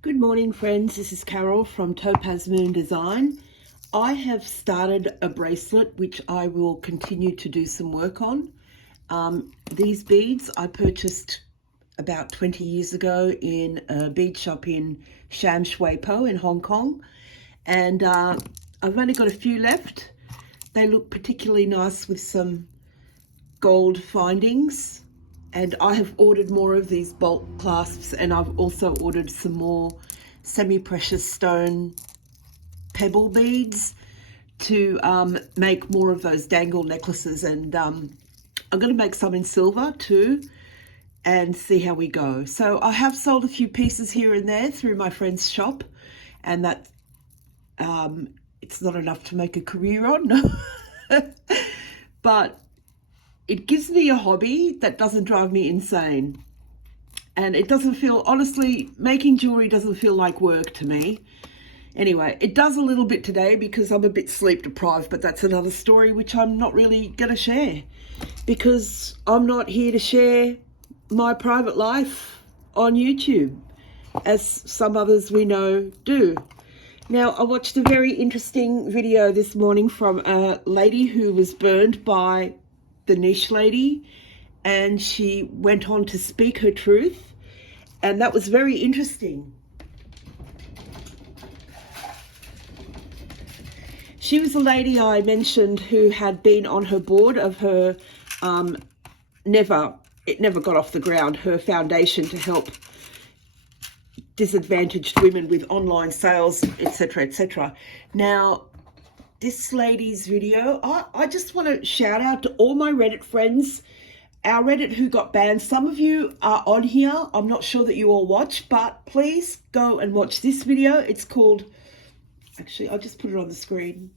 Good morning, friends. This is Carol from Topaz Moon Design. I have started a bracelet which I will continue to do some work on. These beads I purchased about 20 years ago in a bead shop in Sham Shui Po in Hong Kong, and I've only got a few left. They look particularly nice with some gold findings, and I have ordered more of these bulk clasps, and I've also ordered some more semi-precious stone pebble beads to make more of those dangle necklaces, and I'm going to make some in silver too and see how we go. So I have sold a few pieces here and there through my friend's shop, and that it's not enough to make a career on but it gives me a hobby that doesn't drive me insane. And it doesn't feel, honestly, making jewelry doesn't feel like work to me. Anyway, it does a little bit today because I'm a bit sleep deprived, but that's another story which I'm not really going to share, because I'm not here to share my private life on YouTube, as some others we know do. Now, I watched a very interesting video this morning from a lady who was burned by the niche lady, and she went on to speak her truth, and that was very interesting. She was a lady I mentioned who had been on her board of her it never got off the ground, her foundation to help disadvantaged women with online sales, etc., etc. Now, this lady's video, I just want to shout out to all my Reddit friends, our Reddit who got banned. Some of you are on here. I'm not sure that you all watch, but please go and watch this video. It's called, actually, I'll just put it on the screen.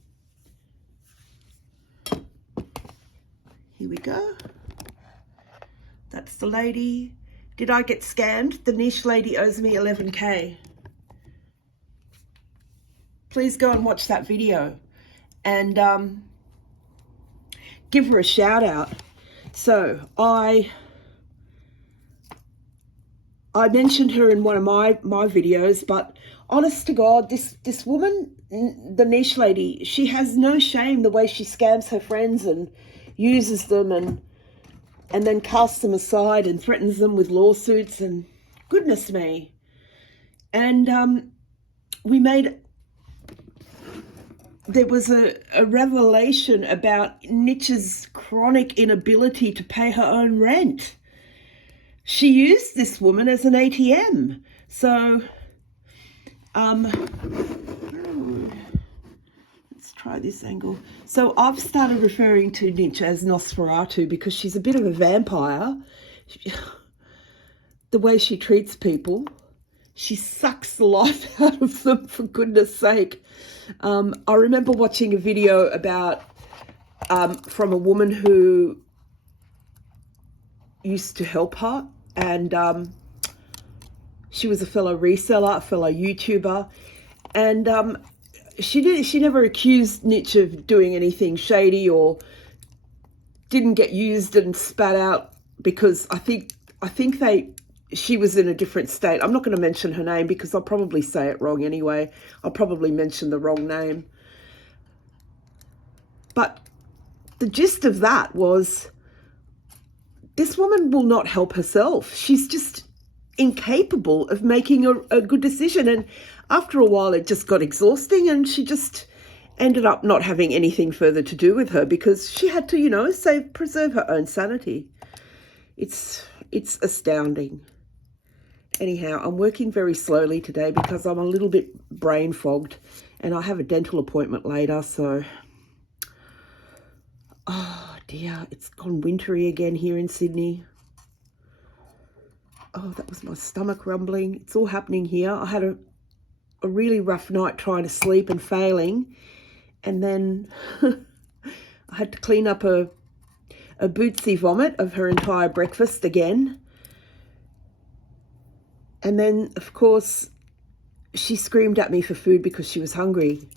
Here we go. That's the lady. Did I get scammed? The niche lady owes me 11K. Please go and watch that video and give her a shout out. So I mentioned her in one of my videos, but honest to God, this woman, the niche lady, she has no shame the way she scams her friends and uses them and then casts them aside and threatens them with lawsuits, and goodness me. And there was a revelation about Niche's chronic inability to pay her own rent. She used this woman as an ATM. So, let's try this angle. So I've started referring to Niche as Nosferatu because she's a bit of a vampire. The way she treats people, she sucks the life out of them, for goodness sake. I remember watching a video about from a woman who used to help her, and she was a fellow reseller, a fellow YouTuber, and she never accused Niche of doing anything shady or didn't get used and spat out, because I think she was in a different state. I'm not going to mention her name because I'll probably say it wrong anyway. I'll probably mention the wrong name. But the gist of that was, this woman will not help herself. She's just incapable of making a good decision. And after a while, it just got exhausting, and she just ended up not having anything further to do with her because she had to, preserve her own sanity. It's astounding. Anyhow, I'm working very slowly today because I'm a little bit brain fogged, and I have a dental appointment later, so... Oh dear, it's gone wintry again here in Sydney. Oh, that was my stomach rumbling. It's all happening here. I had a really rough night trying to sleep and failing, and then I had to clean up a Bootsy vomit of her entire breakfast again. And then, of course, she screamed at me for food because she was hungry.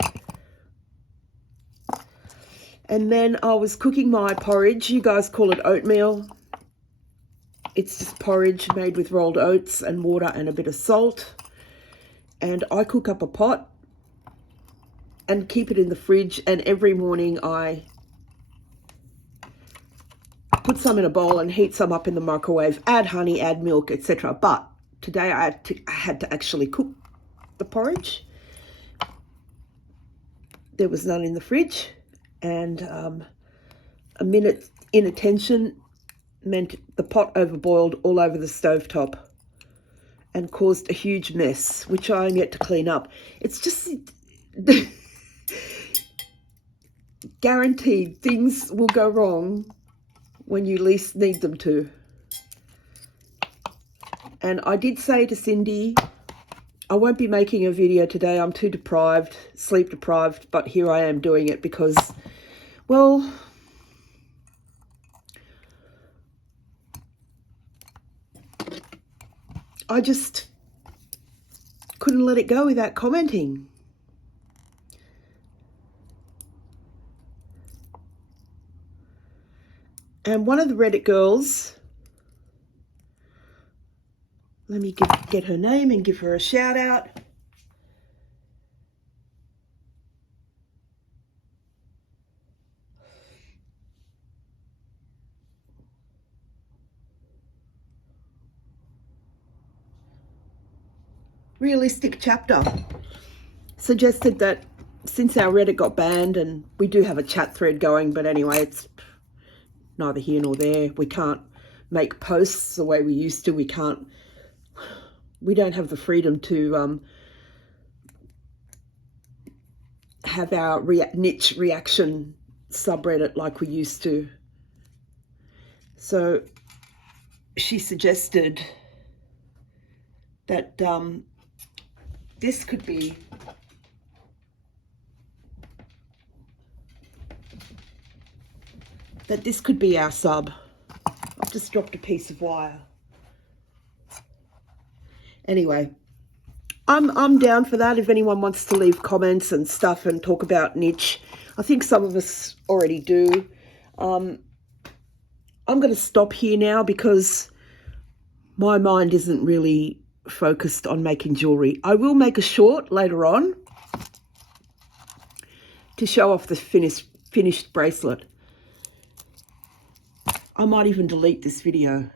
And then I was cooking my porridge. You guys call it oatmeal. It's just porridge made with rolled oats and water and a bit of salt. And I cook up a pot and keep it in the fridge, and every morning I put some in a bowl and heat some up in the microwave, add honey, add milk, etc. But today I had to actually cook the porridge. There was none in the fridge, and a minute inattention meant the pot overboiled all over the stovetop and caused a huge mess, which I am yet to clean up. It's just guaranteed things will go wrong when you least need them to. And I did say to Cindy, I won't be making a video today. I'm too deprived, sleep deprived, but here I am doing it because, well, I just couldn't let it go without commenting. And one of the Reddit girls, let me get her name and give her a shout out. Realistic Chapter suggested that since our Reddit got banned, and we do have a chat thread going, but anyway, it's neither here nor there. We can't make posts the way we used to. We don't have the freedom to have our niche reaction subreddit like we used to. So she suggested that this could be our sub. I've just dropped a piece of wire. Anyway, I'm down for that if anyone wants to leave comments and stuff and talk about niche. I think some of us already do. I'm going to stop here now because my mind isn't really focused on making jewelry. I will make a short later on to show off the finished bracelet. I might even delete this video.